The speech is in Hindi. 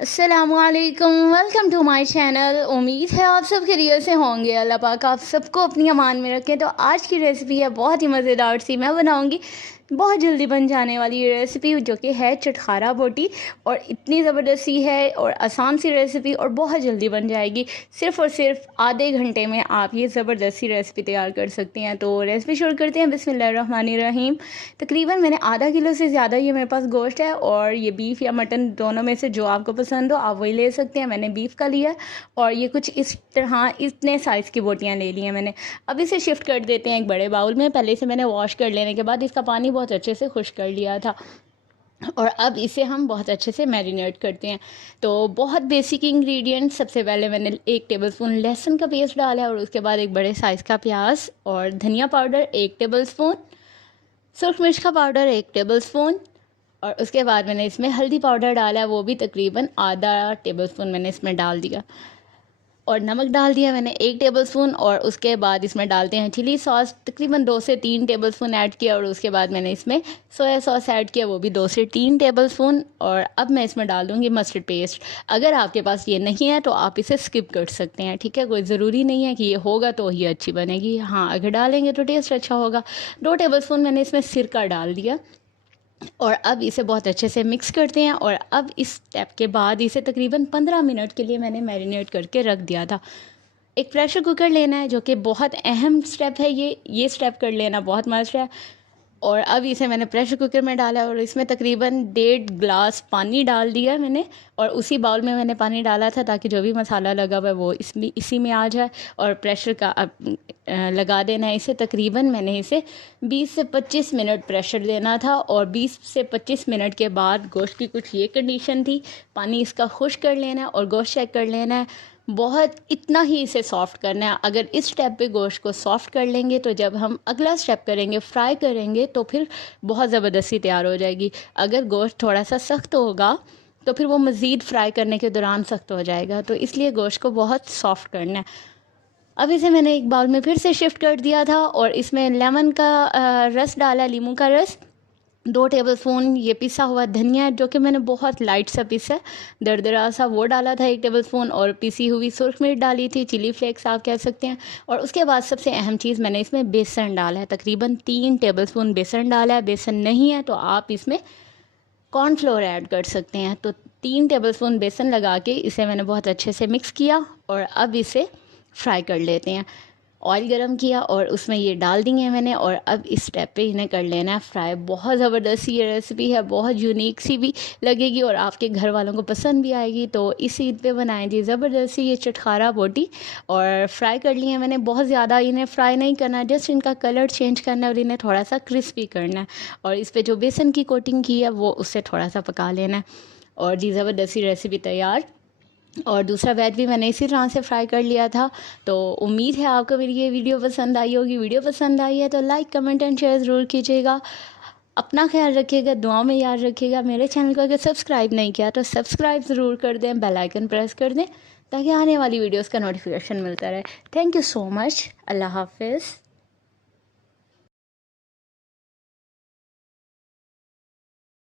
अस्सलामुअलैकुम, वेलकम टू माय चैनल। उम्मीद है आप सब खैरियत से होंगे। अल्लाह पाक आप सबको अपनी अमान में रखें। तो आज की रेसिपी है बहुत ही मज़ेदार सी, मैं बनाऊंगी बहुत जल्दी बन जाने वाली ये रेसिपी जो कि है चटखारा बोटी। और इतनी ज़बरदस्ती है और आसान सी रेसिपी और बहुत जल्दी बन जाएगी। सिर्फ़ और सिर्फ आधे घंटे में आप ये ज़बरदस्ती रेसिपी तैयार कर सकते हैं। तो रेसिपी शुरू करते हैं। बिस्मिल्लाहिर्रहमानिर्रहीम। तकरीबन मैंने आधा किलो से ज़्यादा ये मेरे पास गोश्त है, और ये बीफ या मटन दोनों में से जो आपको पसंद हो आप वही ले सकते हैं। मैंने बीफ का लिया और ये कुछ इस तरह इतने साइज़ की बोटियाँ ले ली हैं मैंने। अब इसे शिफ्ट कर देते हैं एक बड़े बाउल में। पहले से मैंने वॉश कर लेने के बाद इसका पानी बहुत अच्छे से खुश्क कर लिया था, और अब इसे हम बहुत अच्छे से मैरिनेट करते हैं। तो बहुत बेसिक इंग्रेडिएंट, सबसे पहले मैंने 1 टेबलस्पून लहसुन का पेस्ट डाला है, और उसके बाद एक बड़े साइज़ का प्याज, और धनिया पाउडर 1 टेबलस्पून, सुरख मिर्च का पाउडर 1 टेबलस्पून, और उसके बाद मैंने इसमें हल्दी पाउडर डाला है, वो भी तकरीबन आधा टेबलस्पून मैंने इसमें डाल दिया, और नमक डाल दिया मैंने 1 टेबलस्पून। और उसके बाद इसमें डालते हैं चिली सॉस, तकरीबन 2 से 3 टेबलस्पून ऐड किया, और उसके बाद मैंने इसमें सोया सॉस ऐड किया, वो भी 2 से 3 टेबलस्पून। और अब मैं इसमें डाल दूँगी मस्टर्ड पेस्ट। अगर आपके पास ये नहीं है तो आप इसे स्किप कर सकते हैं, ठीक है। कोई ज़रूरी नहीं है कि ये होगा तो ही अच्छी बनेगी, हाँ अगर डालेंगे तो टेस्ट अच्छा होगा। 2 टेबलस्पून मैंने इसमें सिरका डाल दिया, और अब इसे बहुत अच्छे से मिक्स करते हैं। और अब इस स्टेप के बाद इसे तकरीबन 15 मिनट के लिए मैंने मैरिनेट करके रख दिया था। एक प्रेशर कुकर लेना है, जो कि बहुत अहम स्टेप है। ये स्टेप कर लेना बहुत मस्त है। और अब इसे मैंने प्रेशर कुकर में डाला, और इसमें तकरीबन 1.5 ग्लास पानी डाल दिया मैंने, और उसी बाउल में मैंने पानी डाला था ताकि जो भी मसाला लगा हुआ है वो इसी में आ जाए। और प्रेशर का अब लगा देना है इसे। तकरीबन मैंने इसे 20 से 25 मिनट प्रेशर देना था, और 20 से 25 मिनट के बाद गोश्त की कुछ ये कंडीशन थी। पानी इसका खुश्क कर लेना है और गोश्त चेक कर लेना है। बहुत इतना ही इसे सॉफ़्ट करना है। अगर इस स्टेप पे गोश्त को सॉफ़्ट कर लेंगे तो जब हम अगला स्टेप करेंगे फ्राई करेंगे तो फिर बहुत ज़बरदस्ती तैयार हो जाएगी। अगर गोश्त थोड़ा सा सख्त होगा तो फिर वो मज़ीद फ्राई करने के दौरान सख्त हो जाएगा, तो इसलिए गोश्त को बहुत सॉफ़्ट करना है। अब इसे मैंने एक बाउल में फिर से शिफ्ट कर दिया था, और इसमें लेमन का रस डाला, नींबू का रस 2 टेबलस्पून, ये पिसा हुआ धनिया जो कि मैंने बहुत लाइट सा पीसा है, दरदरा सा, वो डाला था 1 टेबलस्पून, और पिसी हुई सुरख मिर्च डाली थी, चिली फ्लेक्स आप कह सकते हैं। और उसके बाद सबसे अहम चीज़ मैंने इसमें बेसन डाला है, तकरीबन 3 टेबलस्पून बेसन डाला है। बेसन नहीं है तो आप इसमें कॉर्नफ्लोर ऐड कर सकते हैं। तो 3 टेबलस्पून बेसन लगा के इसे मैंने बहुत अच्छे से मिक्स किया, और अब इसे फ्राई कर लेते हैं। ऑयल गरम किया और उसमें ये डाल दी है मैंने, और अब इस स्टेप पे इन्हें कर लेना है फ्राई। बहुत ज़बरदस्त ये रेसिपी है, बहुत यूनिक सी भी लगेगी और आपके घर वालों को पसंद भी आएगी। तो इस ईद पे बनाएं जी ज़बरदस्त सी ये चटखारा बोटी। और फ्राई कर ली है मैंने, बहुत ज़्यादा इन्हें फ्राई नहीं करना, जस्ट इनका कलर चेंज करना है और इन्हें थोड़ा सा क्रिस्पी करना है। और इस पर जो बेसन की कोटिंग की है वो उससे थोड़ा सा पका लेना है। और जी ज़बरदस्त सी रेसिपी तैयार। और दूसरा वेज भी मैंने इसी तरह से फ्राई कर लिया था। तो उम्मीद है आपको मेरी ये वीडियो पसंद आई होगी। वीडियो पसंद आई है तो लाइक, कमेंट एंड शेयर ज़रूर कीजिएगा। अपना ख्याल रखिएगा, दुआ में याद रखिएगा। मेरे चैनल को अगर सब्सक्राइब नहीं किया तो सब्सक्राइब ज़रूर कर दें, बेल आइकन प्रेस कर दें ताकि आने वाली वीडियोज़ का नोटिफिकेशन मिलता रहे। Thank you so much. अल्लाह हाफिज़।